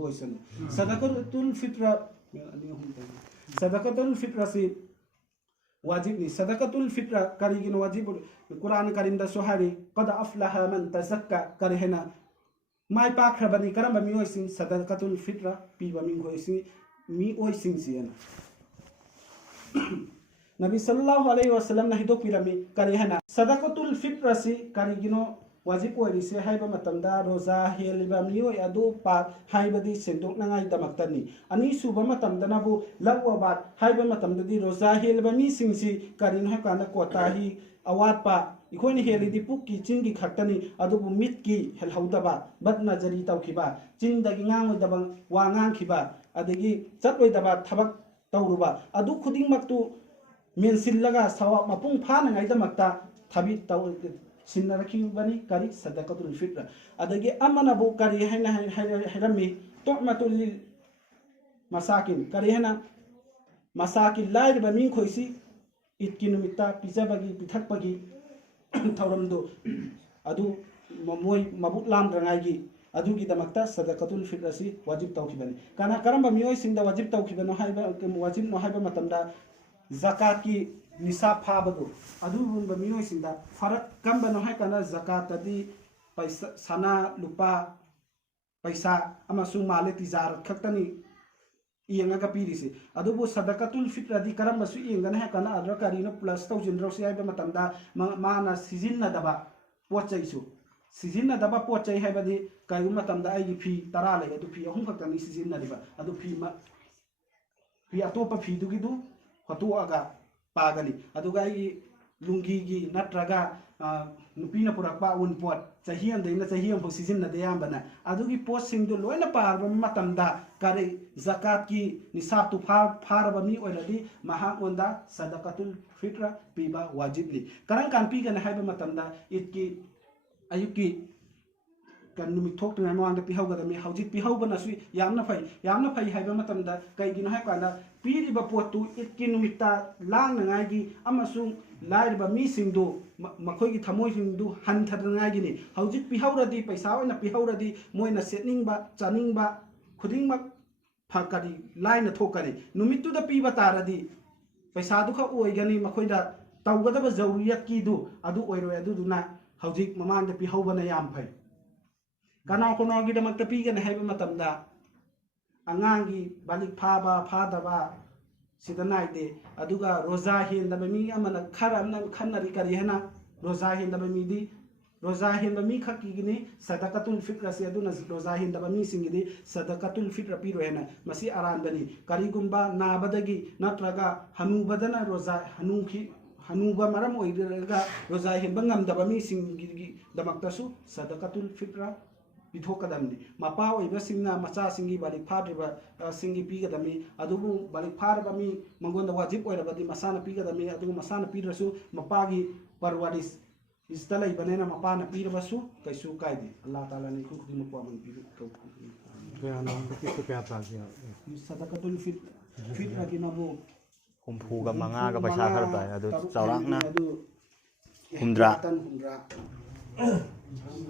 boysen sadaqatul fitra sadaqatul fitra si wajib ni sadaqatul fitra kari gin wajib Quran karim da sohari qad aflaha man tazakka kari hena mai pa khrabani karamba mi oisin sadaqatul fitra pi ba min hoisi mi oisin siena Nabi sallallahu alaihi wasallam na hidok pirami kari hena sadaqatul fitra si kari gino wajib oi se haiba matamda roza heliba miyo adu pa haibadi sendok nangai damaktani ani suba matamda nabu lagwa bat haiba matamda di roza heliba mi singsi karin ha kana kota hi awat pa ikoni helidi pukki chingi khaktani adu bu mitki hel haudaba bat nazari tawkiba chingdagi ngango dabang wa ngang khiba adagi chatloi daba thabak tawruba adu khuding maktu mensillaga sawa mapung phana ngai damakta thabi taw sinnarakhi bani kari sadaqatul fitra adagi amana bu kari haina hairami tu'matul lil masakin kari hana masakin lair ba min khoisi itkinumita pijabagi pithakpagi thauramdo adu moi mabuk lam rangai gi adu gi damakta sadaqatul fitra si wajib tawkhibani kana karamba mioi singda wajib tawkhibano haiba wajib no haiba matamda zakat ki nisab phabadu adu bunba mioi sinda farak kamba no hai kana zakat adi paisa sana lupa paisa amasung male tijar khaktani ienga ka pirisi adu bu sadaqatul fitra di karamba su ienga na kana adra karino plus thousand rosi ai ba matamda mana sizin na daba pochai su sizin na daba pochai hai ba di kai matamda ai fi tara le adu fi ahum khaktani sizin na diba adu fi atopa fi du gi du hatu aga pagani aduga I lungi gi natraga nupina purakpa un pot chahiam deina chahiam pho season na deyambana adugi post sing do loina parba matamda kare zakat ki nisab tu farba mi oiradi maha onda sadaqatul fitra piba wajibli karang kan pi kan haiba matamda itki ayuki kan numi thok tuna mo anda pi hauga da mi haujik pi hauba na sui yamna phai haiba matamda kai gin hai kana piri ba potu itki numita lang na ngai gi amasung lair ba mi sing do makhoi gi thamoi sing do han thad ngai gi ni haujik pi hauradi paisa oina pi hauradi moina setning ba chaning ba khuding mak phakari lai na thokari numitu da pi ba taradi paisa du kha oi gani makhoi da tawgada ba zawriyat ki du adu oiroi adu duna haujik mamang da pi hauba na yam phai kana kono gi da makta pi ga na haiba matamda angangi balik phaba phadaba sidanai aduga roza hin da mi amana kharam na khanari kari hena roza hin da mi di roza hin da mi khaki gini sadaqatul fitra se aduna roza hin da mi singidi sadaqatul fitra pi ro hena masi aran bani kari gumba na badagi natraga hanu badana roza hanuba maram oiraga roza hin bangam da mi singidi damakta su sadaqatul fitra Pitokadamni, Mapa, Ibasina, Masa Singi, Bali Padriba, Singi Pigadami, Adubu, Bali Parabami, Mangonda Wajib, or Badi Masana Pigadami, Adu Masana Pidrasu, Mapagi, Parwadis, Istala Ibanana Mapana Pidabasu, Kaisu Kaidi, Allah Tala Niku, Mupaman Pidu. Sadakatul Fit Raginabu, Humpuga Manga, Basaka, Adu Saurana, Humdra.